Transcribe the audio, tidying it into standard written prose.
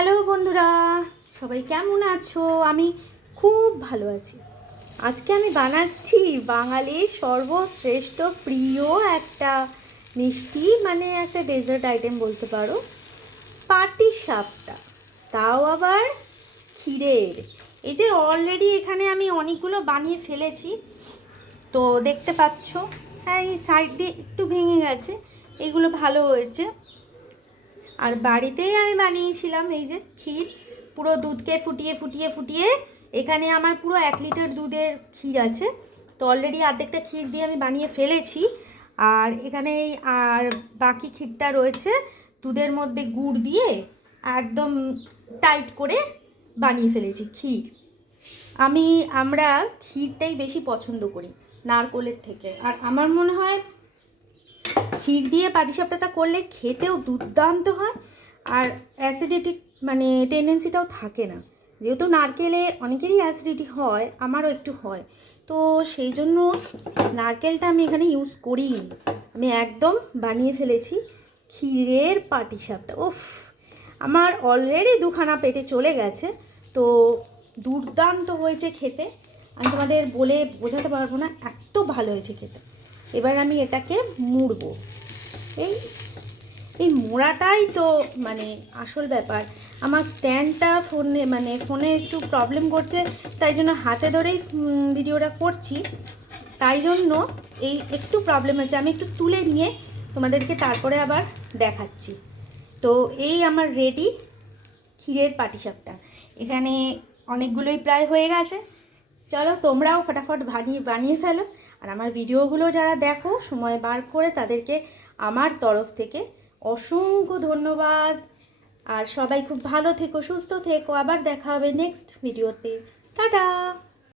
Hello বন্ধুরা, সবাই কেমন আছো? আমি খুব ভালো আছি। আজকে আমি বানাচ্ছি বাঙালির সর্বশ্রেষ্ঠ প্রিয় একটা মিষ্টি, মানে একটা ডেজার্ট আইটেম বলতে পারো, পাটিসাপটা। তাও আবার ক্ষীরের। এই যে অলরেডি এখানে আমি অনেকগুলো বানিয়ে ফেলেছি, তো দেখতে পাচ্ছ। হ্যাঁ, এই সাইড দিয়ে একটু ভেঙে গেছে, এগুলো ভালো হয়েছে। আর বাড়িতেই আমি বানিয়েছিলাম এই যে ক্ষীর, পুরো দুধকে ফুটিয়ে ফুটিয়ে ফুটিয়ে। এখানে আমার পুরো 1 লিটার দুধের ক্ষীর আছে, তো অলরেডি অর্ধেকটা ক্ষীর দিয়ে আমি বানিয়ে ফেলেছি। আর এখানে আর বাকি ক্ষীরটা রয়েছে, দুধের মধ্যে গুড় দিয়ে একদম টাইট করে বানিয়ে ফেলেছি ক্ষীর। আমরা ক্ষীরটাই বেশি পছন্দ করি নারকোলের থেকে। আর আমার মনে হয় ক্ষীর দিয়ে পাটিসাপটাটা করলে খেতেও দুর্দান্ত হয়, আর অ্যাসিডিটি মানে টেন্ডেন্সিটাও থাকে না। যেহেতু নারকেলে অনেকেরই অ্যাসিডিটি হয়, আমারও একটু হয়, তো সেই জন্য নারকেলটা আমি এখানে ইউজ করিনি। আমি একদম বানিয়ে ফেলেছি ক্ষীরের পাটিসাপটা। উফ, আমার অলরেডি 2খানা পেটে চলে গেছে। তো দুর্দান্ত হয়েছে খেতে, আমি তোমাদের বলে বোঝাতে পারবো না, এত ভালো হয়েছে খেতে। এবার আমি এটাকে মুড়বো। এই এই মোড়াটাই তো মানে আসল ব্যাপার। আমার স্ট্যান্ডটা ফোনে একটু প্রবলেম করছে, তাই জন্য হাতে ধরেই ভিডিওটা করছি। তাই জন্য এই একটু প্রবলেম হচ্ছে, আমি একটু তুলে নিয়ে তোমাদেরকে তারপরে আবার দেখাচ্ছি। তো এই আমার রেডি ক্ষীরের পাটিসাপটা। এখানে অনেকগুলোই প্রায় হয়ে গেছে। চলো তোমরাও ফটাফট বানিয়ে ফেলো। আর আমার ভিডিওগুলো যারা দেখো সময় বার করে, তাদেরকে আমার তরফ থেকে অসংখ্য ধন্যবাদ। আর সবাই খুব ভালো থেকো, সুস্থ থেকো। আবার দেখা হবে নেক্সট ভিডিওতে। টাটা।